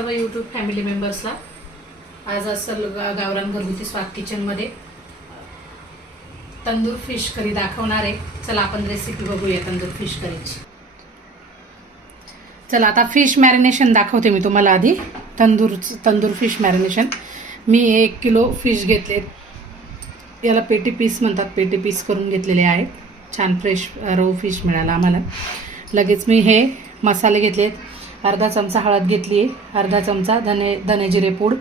सर्व YouTube family मेंबर्सला आज असल गा- गावरान घरगुती स्वाद किचनमध्ये तंदूर फिश करी दाखवणार आहे. चला आपण रेसिपी बघूया तंदूर फिश करीची चला आता फिश मॅरिनेशन दाखवते मी तुम्हाला आधी. तंदूर तंदूर फिश मॅरिनेशन मी एक किलो फिश घेतले याला पेटी पीस म्हणतात. पेटी पीस करून घेतलेले आहेत. छान फ्रेश रो फिश मिळाला आम्हाला. लगेच मी हे मसाले घेतलेत. अर्धा चमचा हळद घेतली आहे अर्धा चमचा धने धने जिरे पूड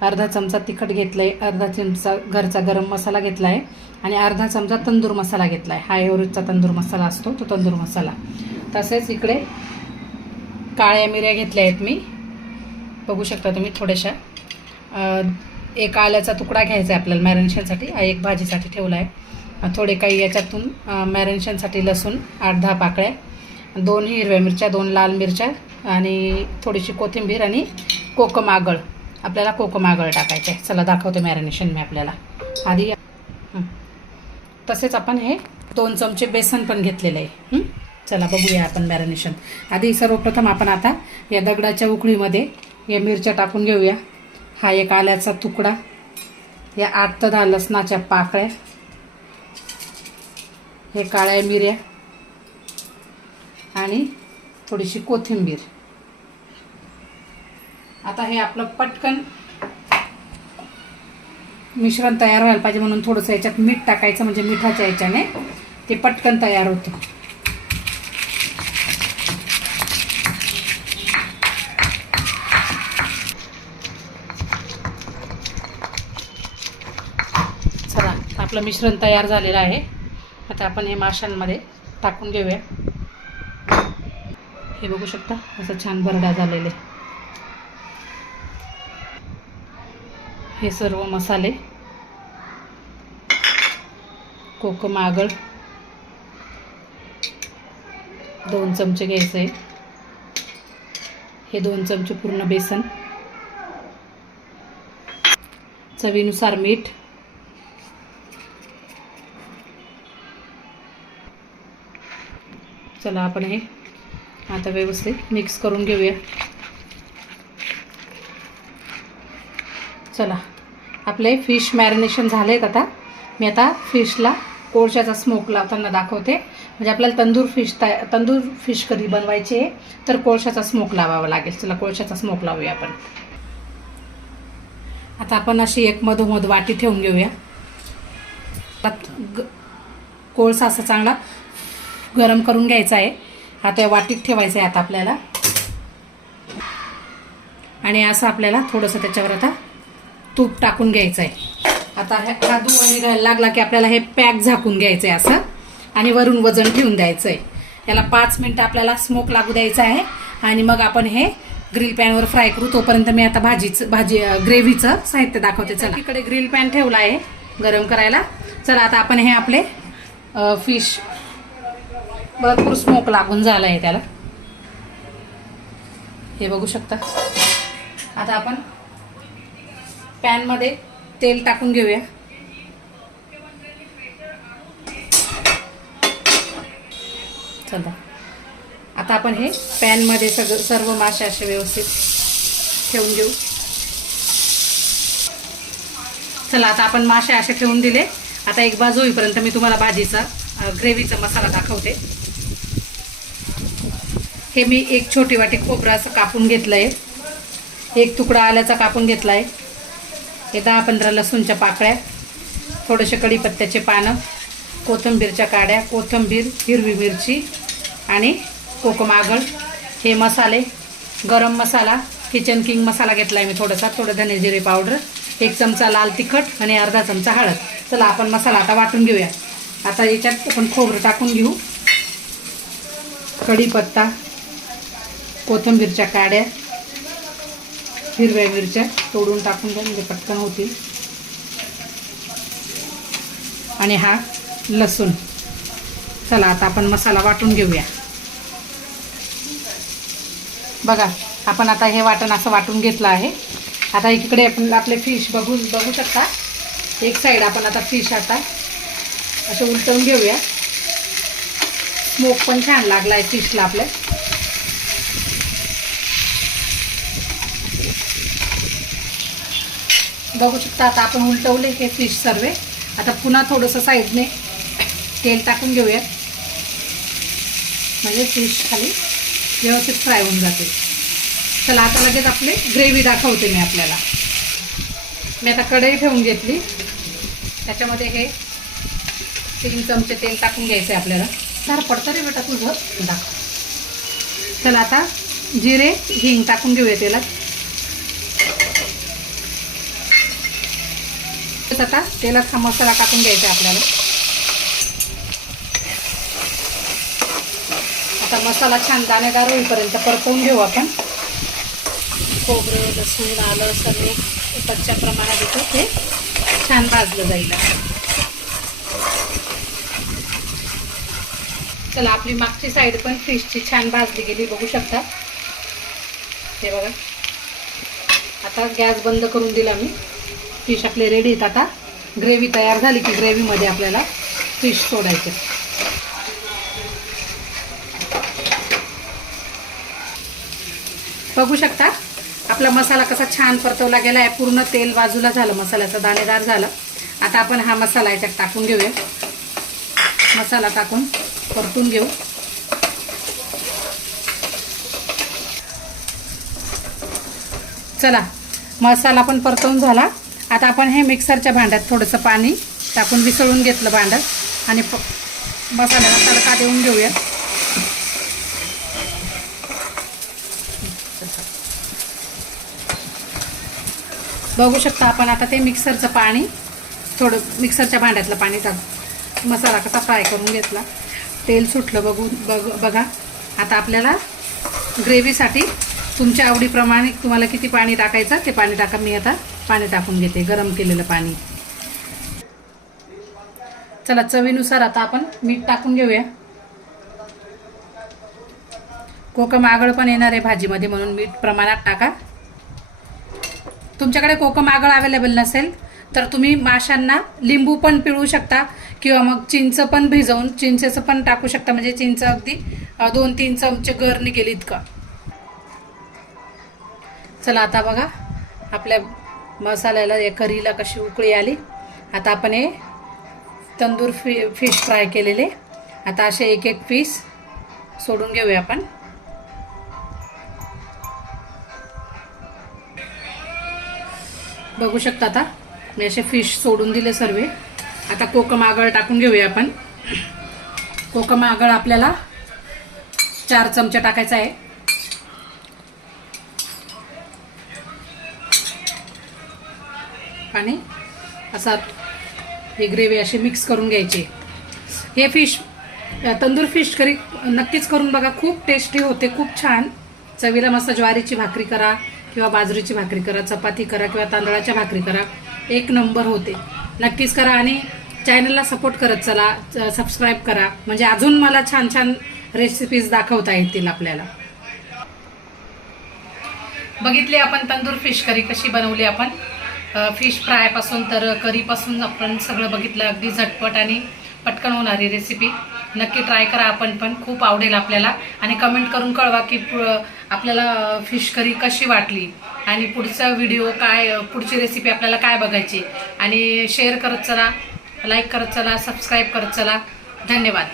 अर्धा चमचा तिखट घेतलं आहे अर्धा चमचा घरचा गरम मसाला घेतला आहे आणि अर्धा चमचा तंदूर मसाला घेतला आहे हा एवरेजचा तंदूर मसाला असतो तो तंदूर मसाला. तसेच इकडे काळ्या मिऱ्या घेतल्या आहेत मी. बघू शकता तुम्ही थोड्याशा. एक आल्याचा तुकडा घ्यायचा आहे आपल्याला मॅरिनेशनसाठी. एक भाजीसाठी ठेवला आहे थोडे काही याच्यातून मॅरिनेशनसाठी लसूण आठ दहा पाकळ्या दोन हिरव्या मिरच्या दोन लाल मिरच्या आणि थोडीशी कोथिंबीर आणि कोकम आगळ. आपल्याला कोकम आगळ आहे चला दाखवते मॅरिनेशन मी आपल्याला. आधी तसेच आपण हे दोन चमचे बेसन पण घेतलेलं आहे. चला बघूया आपण मॅरिनेशन आधी सर्वप्रथम आपण आता या दगडाच्या उकळीमध्ये या मिरच्या टाकून घेऊया. हा एक आल्याचा तुकडा. या आठ ते दहा लसणाच्या पाकळ्या. हे काळ्या मिऱ्या. आणि थोडीशी कोथिंबीर. आता हे आपलं पटकन मिश्रण तयार व्हायला पाहिजे म्हणून थोडंसं याच्यात मीठ टाकायचं म्हणजे मिठाच्या याच्याने ते पटकन तयार होतं. चला आपलं मिश्रण तयार झालेलं आहे. आता आपण हे माशांमध्ये टाकून घेऊया. हे बघू शकता असं छान भरडा झालेले. हे सर्व मसाले कोकम आगळ दोन चमचे घ्यायचे. आहे हे दोन चमचे पूर्ण बेसन चवीनुसार मीठ चला आपण हे आता व्यवस्थित मिक्स करून घेऊया. चला आपले फिश मॅरिनेशन झाले आहेत आता. मी आता फिशला कोळशाचा स्मोक लावताना दाखवते. म्हणजे आपल्याला तंदूर फिश ता तंदूर फिश कधी बनवायची आहे तर कोळशाचा स्मोक लावावा लागेल. चला कोळशाचा स्मोक लावूया आपण. आता आपण अशी एक मधोमध वाटी ठेवून घेऊया. ग कोळसा असा चांगला गरम करून घ्यायचा आहे. हा त्या वाटीत ठेवायचा आहे आता आपल्याला. आणि असं आपल्याला थोडंसं त्याच्यावर आता तूप टाकून घ्यायचं आहे आता हे हा धुवा निघायला लागला की आपल्याला हे पॅक झाकून घ्यायचं आहे असं. आणि वरून वजन ठेवून द्यायचं आहे याला पाच मिनटं आपल्याला स्मोक लागू द्यायचा आहे. आणि मग आपण हे ग्रिल पॅनवर फ्राय करू. तोपर्यंत मी आता भाजीचं भाजी ग्रेव्हीचं साहित्य दाखवते. चला. इकडे ग्रिल पॅन ठेवला आहे गरम करायला. चला आता आपण हे आपले फिश भरपूर स्मोक लागून झाला आहे त्याला. हे बघू शकता. आता आपण पॅनमध्ये तेल टाकून घेऊया. चला. आता आपण हे पॅनमध्ये सगळं सर्व मासे असे व्यवस्थित ठेवून घेऊ. चला आता आपण मासे असे ठेवून दिले. आता एक बाजू होईपर्यंत मी तुम्हाला भाजीचा ग्रेव्हीचा मसाला दाखवते. हे मी एक छोटी वाटी खोबरं असं कापून घेतलं आहे एक तुकडा आल्याचा कापून घेतला आहे हे दहा पंधरा लसूणच्या पाकळ्या थोडेसे कढीपत्त्याचे पानं कोथिंबीरच्या काड्या कोथिंबीर हिरवी मिरची आणि कोकम आगळ. हे मसाले गरम मसाला किचन किंग मसाला घेतला आहे मी थोडासा थोडं धने जिरे पावडर एक चमचा लाल तिखट आणि अर्धा चमचा हळद. चला आपण मसाला आता वाटून घेऊया. आता याच्यात आपण खोबरं टाकून घेऊ. कढीपत्ता कोथिंबीरच्या काड्या हिरव्या मिरच्या तोडून टाकून द्या म्हणजे पटकन होतील. आणि हा लसूण. चला आता आपण मसाला वाटून घेऊया. बघा आपण आता हे वाटण असं वाटून घेतलं आहे. आता इकडे आपण आपले फिश बघू बघू शकता. एक साईड आपण आता फिश आता असं उलटवून घेऊया. स्मोक पण छान लागला आहे फिशला आपल्या बघू शकता आता आपण उलटवले हे फिश सर्व आता पुन्हा थोडंसं साईडने तेल टाकून घेऊयात. म्हणजे फिश खाली व्यवस्थित फ्राय होऊन जाते. चला आता लगेच आपले ग्रेव्ही दाखवते मी आपल्याला. मी आता कढई ठेवून घेतली. त्याच्यामध्ये हे तीन चमचे तेल टाकून घ्यायचं आहे आपल्याला. तर पडतं रे बेटा तुझं. दाखव. चला आता जिरे हिंग टाकून घेऊया तेलात आता तेलात हा मसाला टाकून घ्यायचा आपल्याला. आता मसाला छान दाणेदार होईपर्यंत परतवून घेऊ आपण. खोबरं लसूण आलं सगळे कच्च्या प्रमाणात येतो. ते छान भाजलं जाईल. चला आपली मागची साईड पण फिशची छान भाजली गेली बघू शकता. हे बघा. आता गॅस बंद करून दिला मी. फिश आपले रेडी आहेत आता. ग्रेव्ही तयार झाली की ग्रेव्हीमध्ये आपल्याला फिश सोडायचे. बघू शकता आपला मसाला कसा छान परतवला गेला आहे. पूर्ण तेल बाजूला झालं मसाल्याचं दाणेदार झालं. आता आपण हा मसाला याच्यात टाकून घेऊया. मसाला टाकून परतून घेऊ. चला मसाला पण परतवून झाला. आता आपण हे मिक्सरच्या भांड्यात थोडंसं पाणी टाकून विसळून घेतलं भांडं. आणि प मसाल्याला तडका देऊन घेऊया. बघू शकता आपण आता ते मिक्सरचं पाणी थोडं मिक्सरच्या भांड्यातलं पाणी टाक मसाला कसा फ्राय करून घेतला. तेल सुटलं बघून बघ बघा. आता आपल्याला ग्रेव्हीसाठी तुमच्या आवडीप्रमाणे तुम्हाला किती पाणी टाकायचं ते पाणी टाका. मी आता पाणी टाकून घेते गरम केलेलं पाणी. चला चवीनुसार आता आपण मीठ टाकून घेऊया. कोकम आगळ पण येणार आहे भाजीमध्ये म्हणून मीठ प्रमाणात टाका. तुमच्याकडे कोकम आगळ अवेलेबल नसेल तर तुम्ही माशांना लिंबू पण पिळू शकता किंवा मग चिंच पण भिजवून चिंचेचं पण टाकू शकता. म्हणजे चिंच अगदी दोन तीन चमचे गर निघेल इतकं. चला आता बघा आपल्या मसाल्याला या करीला कशी उकळी आली. आता आपण हे तंदूर फि फिश फ्राय केलेले. आता असे एक एक पीस सोडून घेऊया आपण. बघू शकता आता मी असे फिश सोडून दिले सर्व. आता कोकम आगळ टाकून घेऊया आपण. कोकम आगळ आपल्याला चार चमचे टाकायचा आहे. आणि असा ही ग्रेव्ही अशी मिक्स करून घ्यायची. हे फिश तंदूर फिश करी नक्कीच करून बघा. खूप टेस्टी होते खूप छान. चवीला मस्त ज्वारीची भाकरी करा किंवा बाजरीची भाकरी करा चपाती करा किंवा तांदळाच्या भाकरी करा. एक नंबर होते. नक्कीच करा आणि चॅनलला सपोर्ट करत चला सबस्क्राईब करा. म्हणजे अजून मला छान छान रेसिपीज दाखवता येतील आपल्याला. बघितली आपण तंदूर फिश करी कशी बनवली आपण? फिश फ्रायपासून तर करीपासून आपण सगळं बघितलं अगदी झटपट आणि पटकन होणारी रेसिपी नक्की ट्राय करा आपण पण खूप आवडेल आपल्याला. आणि कमेंट करून कळवा की पु- आपल्याला फिश करी कशी वाटली? आणि पुढचा व्हिडिओ काय पुढची रेसिपी आपल्याला काय बघायची? आणि शेअर करत चला लाईक करत चला सबस्क्राईब करत चला. धन्यवाद.